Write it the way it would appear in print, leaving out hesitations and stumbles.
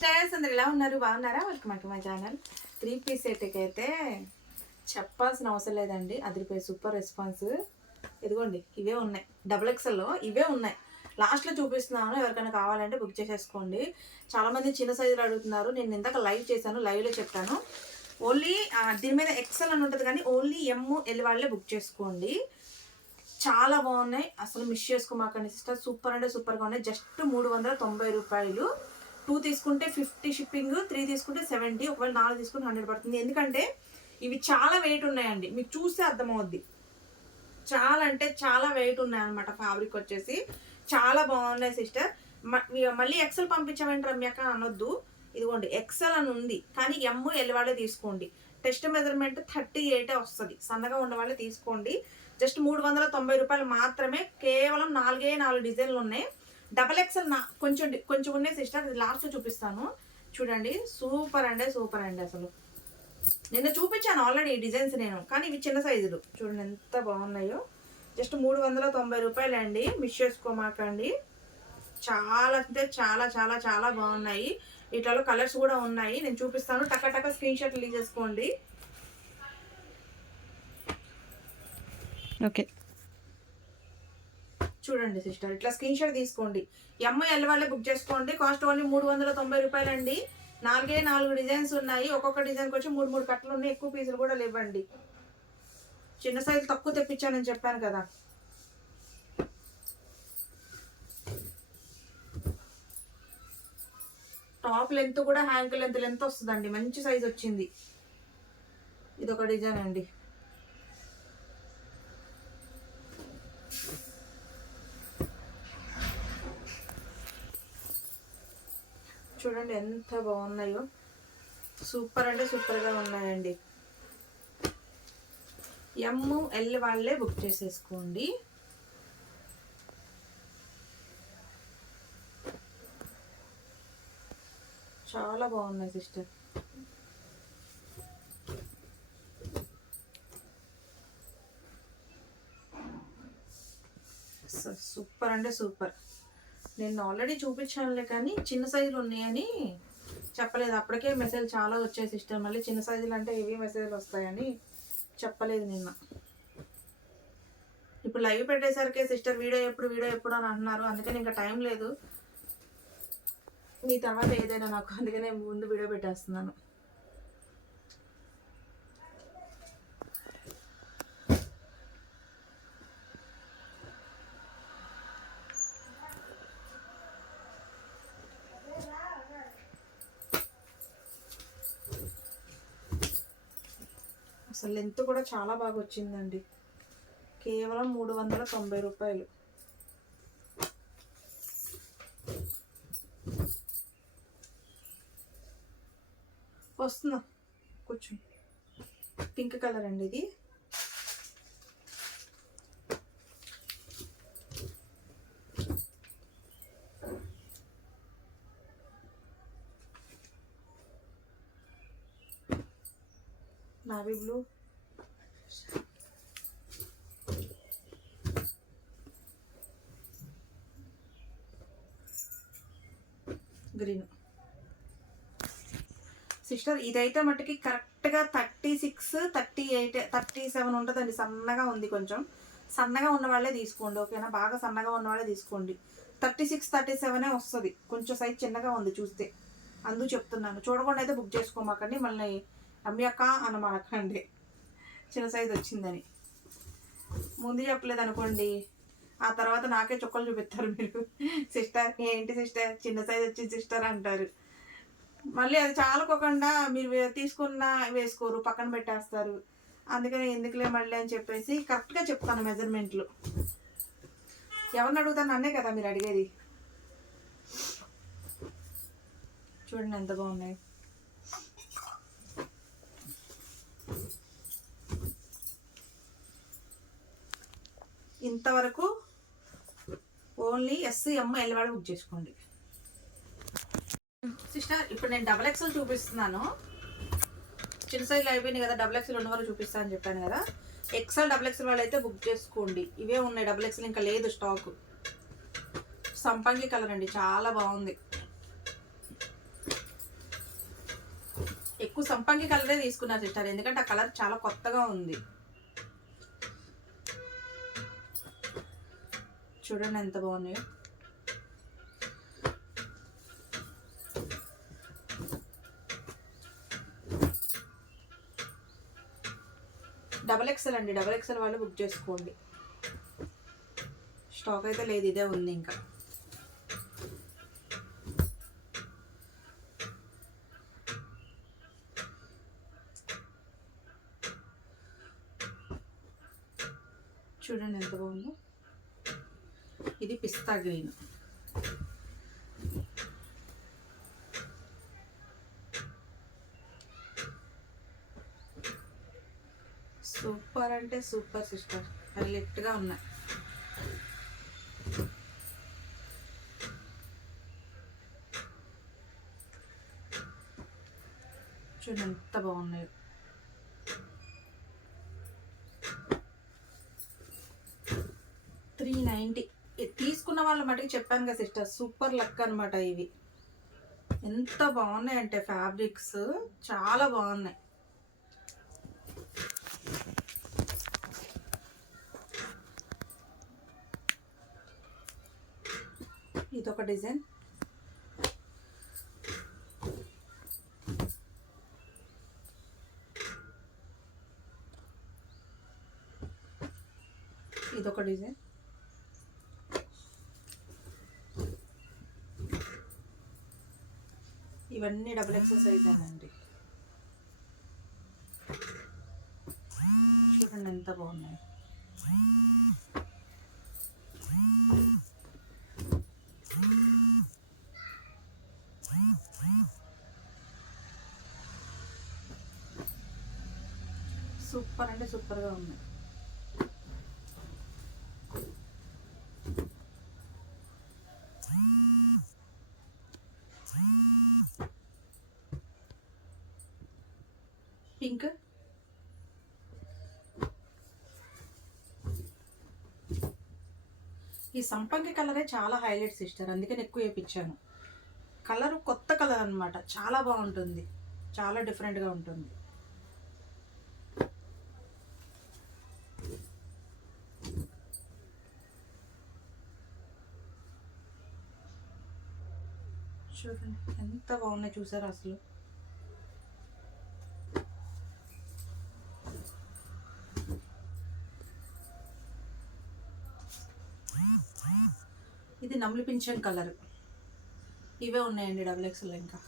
Sisters అందరు ఎలా ఉన్నారు? బాగున్నారా? Welcome to my channel. 3 piece సెట్కి అయితే చెప్పాల్సిన అవసరం లేదండి, అదిరిపోయి సూపర్ రెస్పాన్స్. ఇదిగోండి, ఇవే ఉన్నాయి, XXL ఇవే ఉన్నాయి. లాస్ట్లో చూపిస్తున్నాను, ఎవరికైనా కావాలంటే బుక్ చేసేసుకోండి. చాలామంది చిన్న సైజులు అడుగుతున్నారు. నేను ఇందాక లైవ్ చేశాను, లైవ్లో చెప్పాను. ఓన్లీ దీని మీద XL అని ఉంటుంది, కానీ ఓన్లీ ML వాళ్ళే బుక్ చేసుకోండి. చాలా బాగున్నాయి, అసలు మిస్ చేసుకోమాకండి సిస్టర్. సూపర్ అంటే సూపర్గా ఉన్నాయి. జస్ట్ 390 రూపాయలు. 2 తీసుకుంటే 50 షిప్పింగ్, 3 తీసుకుంటే 70, ఒకవేళ 4 తీసుకుంటే 100 పడుతుంది. ఎందుకంటే ఇవి చాలా వెయిట్ ఉన్నాయండి, మీకు చూస్తే అర్థమవుద్ది. చాలా అంటే చాలా వెయిట్ ఉన్నాయన్నమాట. ఫ్యాబ్రిక్ వచ్చేసి చాలా బాగున్నాయి సిస్టర్. మళ్ళీ XL పంపించమంటే రమ్యక అనొద్దు. ఇదిగోండి XL అని ఉంది, కానీ ML వాళ్ళే తీసుకోండి. టెస్ట్ మెజర్మెంట్ 38 వస్తుంది. సన్నగా ఉన్న వాళ్ళే తీసుకోండి. జస్ట్ 390 రూపాయలు మాత్రమే. కేవలం 4 డిజైన్లు ఉన్నాయి. XXL కొంచెం ఉన్నాయి సిస్టర్, ఇది లాస్ట్ చూపిస్తాను చూడండి. సూపర్ అండి, సూపర్ అండి. అసలు నిన్న చూపించాను ఆల్రెడీ ఈ డిజైన్స్ నేను, కానీ ఇవి చిన్న సైజులు. చూడండి ఎంత బాగున్నాయో. జస్ట్ 390 రూపాయలు అండి, మిస్ చేసుకోమాకండి. చాలా అంటే చాలా చాలా చాలా బాగున్నాయి. వీటిలో కలర్స్ కూడా ఉన్నాయి, నేను చూపిస్తాను. టక స్క్రీన్ షాట్ రిలీజ్ చేసుకోండి. ఓకే, చూడండి సిస్టర్, ఇట్లా స్క్రీన్ షాట్ తీసుకోండి. ML వాళ్ళే బుక్ చేసుకోండి. కాస్ట్ ఓన్లీ 390 రూపాయలు అండి. 4 డిజైన్స్ ఉన్నాయి. ఒక్కొక్క డిజైన్కి వచ్చి 3 కట్టలు ఉన్నాయి. ఎక్కువ పీసులు కూడా లేవండి. చిన్న సైజు తక్కువ తెప్పించానని చెప్పాను కదా. టాప్ లెంత్ కూడా హ్యాంక్ లెంత్ వస్తుందండి. మంచి సైజ్ వచ్చింది. ఇది ఒక డిజైన్ అండి. చూడండి ఎంత బాగున్నాయో. సూపర్ అంటే సూపర్గా ఉన్నాయండి. ML వాళ్ళే బుక్ చేసేసుకోండి. చాలా బాగున్నాయి సిస్టర్. సూపర్ అంటే సూపర్. నేను ఆల్రెడీ చూపించానులే, కానీ చిన్న సైజులు ఉన్నాయని చెప్పలేదు. అప్పటికే మెసేజ్ చాలా వచ్చాయి సిస్టర్. మళ్ళీ చిన్న సైజులు అంటే ఏవి మెసేజ్లు వస్తాయని చెప్పలేదు నిన్న. ఇప్పుడు లైవ్ పెట్టేసరికి సిస్టర్ వీడియో ఎప్పుడు అని అంటున్నారు. అందుకని ఇంకా టైం లేదు. మీ తర్వాత ఏదైనా నాకు, అందుకనే ముందు వీడియో పెట్టేస్తున్నాను. అసలు లెంత్ కూడా చాలా బాగా వచ్చిందండి. కేవలం 390 రూపాయలు. వస్తుందా కొంచెం పింక్ కలర్ అండి ఇది. Navy blue, green. సిస్టర్ ఇదైతే మట్టుకి కరెక్ట్గా 36, 38, 37 ఉంటుందండి. సన్నగా ఉంది, కొంచెం సన్నగా ఉన్న వాళ్ళే తీసుకోండి. ఓకేనా? బాగా సన్నగా ఉన్న వాళ్ళే తీసుకోండి. 36, 37 వస్తుంది. కొంచెం సైజ్ చిన్నగా ఉంది చూస్తే, అందుకు చెప్తున్నాను. చూడకుండా అయితే బుక్ చేసుకోమాకండి. మళ్ళీ అమ్మక్క అనమాకండి చిన్న సైజ్ వచ్చిందని. ముందు చెప్పలేదు అనుకోండి, ఆ తర్వాత నాకే చుక్కలు చూపిస్తారు మీరు. సిస్టర్ ఏంటి సిస్టర్ చిన్న సైజ్ వచ్చింది సిస్టర్ అంటారు. మళ్ళీ అది చాలుకోకుండా మీరు తీసుకున్న వేసుకోరు, పక్కన పెట్టేస్తారు. అందుకని ఎందుకులే మళ్ళీ అని చెప్పేసి కరెక్ట్గా చెప్తాను మెజర్మెంట్లు. ఎవరిని అడుగుతాను? నన్నే కదా మీరు అడిగేది. చూడండి ఎంత బాగున్నాయి. ఇంతవరకు ఓన్లీ SML వాళ్ళు బుక్ చేసుకోండి సిస్టర్. ఇప్పుడు నేను XXL చూపిస్తున్నాను. చిన్న సైజులు అయిపోయినాయి కదా, XXL ఉన్న వరకు చూపిస్తాను అని చెప్పాను కదా. XXL వాళ్ళు అయితే బుక్ చేసుకోండి. ఇవే ఉన్నాయి, XXL ఇంకా లేదు స్టాక్. సంపంగి కలర్ అండి, చాలా బాగుంది. సంపంగి కలరే తీసుకున్నారు సిస్టర్, ఎందుకంటే ఆ కలర్ చాలా కొత్తగా ఉంది. చూడండి ఎంత బాగున్నాయో. XXL అండి, XXL వాళ్ళు బుక్ చేసుకోండి. స్టాక్ అయితే లేదు, ఇదే ఉంది ఇంకా. చూడండి ఎంత బాగుందో. ఇది పిస్తా గ్రీన్. సూపర్ అంటే సూపర్ సిస్టర్, హైలైట్గా ఉన్నాయి. చూడండి ఎంత బాగున్నాయో. $390 తీసుకున్న వాళ్ళ మటుకు చెప్పాను కదా సిస్టర్, సూపర్ లక్ అనమాట. ఇవి ఎంత బాగున్నాయి అంటే ఫ్యాబ్రిక్స్ చాలా బాగున్నాయి. ఇదొక డిజైన్. ఇదొక డిజైన్. ఇవన్నీ XXL సైజ్ అండి. చూడండి ఎంత బాగున్నాయి. సూపర్ అంటే సూపర్గా ఉన్నాయి. పింక్, ఈ సంపంగి కలరే చాలా హైలైట్ సిస్టర్, అందుకని ఎక్కువ వేయించాను. కలర్ కొత్త కలర్ అనమాట, చాలా బాగుంటుంది, చాలా డిఫరెంట్గా ఉంటుంది. చూడండి ఎంత బాగున్నాయి, చూసారా అసలు. ఇది నమ్లి పింఛన్ కలర్. ఇవే ఉన్నాయండి XXL ఇంకా.